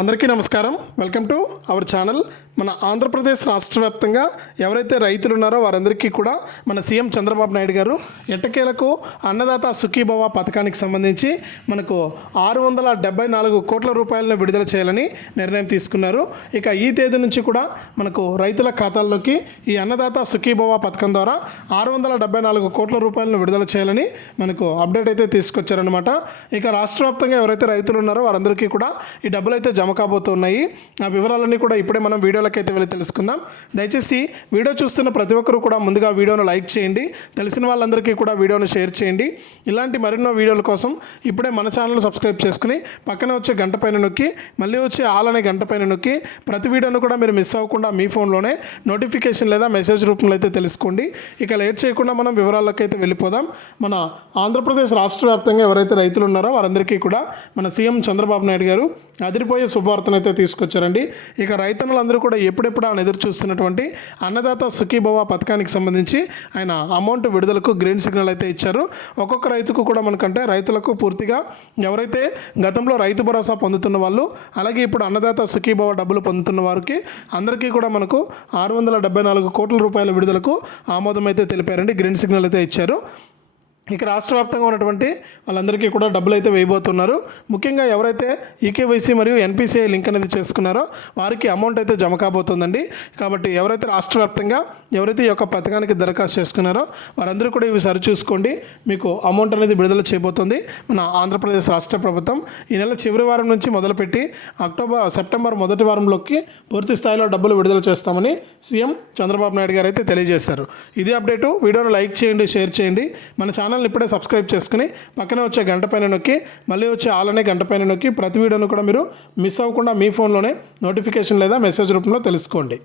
అందరికీ నమస్కారం. Welcome to our channel. మన ఆంధ్రప్రదేశ్ రాష్ట్ర వ్యాప్తంగా ఎవరైతే రైతులు ఉన్నారో వారందరికీ కూడా మన సీఎం చంద్రబాబు నాయుడు గారు ఎట్టకేలకు అన్నదాత సుఖీభవ పథకానికి సంబంధించి మనకు ఆరు వందల డెబ్బై నాలుగు కోట్ల రూపాయలను విడుదల చేయాలని నిర్ణయం తీసుకున్నారు. ఇక ఈ తేదీ నుంచి కూడా మనకు రైతుల ఖాతాల్లోకి ఈ అన్నదాత సుఖీభవ పథకం ద్వారా ఆరు వందల డెబ్బై నాలుగు కోట్ల రూపాయలను విడుదల చేయాలని మనకు అప్డేట్ అయితే తీసుకొచ్చారనమాట ఇక రాష్ట్ర వ్యాప్తంగా ఎవరైతే రైతులు ఉన్నారో వారందరికీ కూడా ఈ డబ్బులు అయితే జమ కాబోతున్నాయి ఆ వివరాలన్నీ కూడా ఇప్పుడే మనం వీడియోలకైతే అయితే వెళ్ళి తెలుసుకుందాం. దయచేసి వీడియో చూస్తున్న ప్రతి ఒక్కరు కూడా ముందుగా వీడియోను లైక్ చేయండి. తెలిసిన వాళ్ళందరికీ కూడా వీడియోను షేర్ చేయండి. ఇలాంటి మరెన్నో వీడియోల కోసం ఇప్పుడే మన ఛానల్ సబ్స్క్రైబ్ చేసుకుని పక్కనే వచ్చే గంట పైన నొక్కి మళ్ళీ వచ్చే ఆల్ అనే గంట పైన నొక్కి ప్రతి వీడియోను కూడా మీరు మిస్ అవ్వకుండా మీ ఫోన్లోనే నోటిఫికేషన్ లేదా మెసేజ్ రూపంలో అయితే తెలుసుకోండి. ఇక లేట్ చేయకుండా మనం వివరాల్లోకి అయితే వెళ్ళిపోదాం. మన ఆంధ్రప్రదేశ్ రాష్ట్ర వ్యాప్తంగా ఎవరైతే రైతులు ఉన్నారో వారందరికీ కూడా మన సీఎం చంద్రబాబు నాయుడు గారు అదిరిపోయే శుభవార్తను అయితే తీసుకొచ్చారండి. ఇక రైతన్నులందరూ కూడా ఎప్పుడెప్పుడు ఆయన ఎదురు చూస్తున్నటువంటి అన్నదాత సుఖీభవ పథకానికి సంబంధించి ఆయన అమౌంట్ విడుదలకు గ్రీన్ సిగ్నల్ అయితే ఇచ్చారు. ఒక్కొక్క రైతుకు కూడా మనకంటే రైతులకు పూర్తిగా ఎవరైతే గతంలో రైతు భరోసా పొందుతున్న వాళ్ళు అలాగే ఇప్పుడు అన్నదాత సుఖీభవ డబ్బులు పొందుతున్న వారికి అందరికీ కూడా మనకు ఆరు వందల డెబ్బై నాలుగు కోట్ల రూపాయల విడుదలకు ఆమోదం అయితే తెలిపారండి. గ్రీన్ సిగ్నల్ అయితే ఇచ్చారు. ఇక రాష్ట్ర వ్యాప్తంగా ఉన్నటువంటి వాళ్ళందరికీ కూడా డబ్బులు అయితే వేయబోతున్నారు. ముఖ్యంగా ఎవరైతే ఈకేవైసీ మరియు ఎన్పిసిఐ లింక్ అనేది చేసుకున్నారో వారికి అమౌంట్ అయితే జమ కాబోతుందండి. కాబట్టి ఎవరైతే రాష్ట్ర వ్యాప్తంగా ఎవరైతే ఈ యొక్క పథకానికి దరఖాస్తు చేసుకున్నారో వారందరూ కూడా ఇవి సరిచూసుకోండి మీకు అమౌంట్ అనేది విడుదల చేయబోతుంది. మన ఆంధ్రప్రదేశ్ రాష్ట్ర ప్రభుత్వం ఈ నెల చివరి వారం నుంచి మొదలుపెట్టి అక్టోబర్ సెప్టెంబర్ మొదటి వారంలోకి పూర్తి స్థాయిలో డబ్బులు విడుదల చేస్తామని సీఎం చంద్రబాబు నాయుడు గారు అయితే తెలియజేశారు. ఇది అప్డేటు. వీడియోను లైక్ చేయండి షేర్ చేయండి. మన ఛానల్ని ఇప్పుడే సబ్స్క్రైబ్ చేసుకుని పక్కనే వచ్చే గంట పైన నొక్కి మళ్ళీ వచ్చే ఆలనే గంట పైన నొక్కి ప్రతి వీడియోను కూడా మీరు మిస్ అవ్వకుండా మీ ఫోన్లోనే నోటిఫికేషన్ లేదా మెసేజ్ రూపంలో తెలుసుకోండి.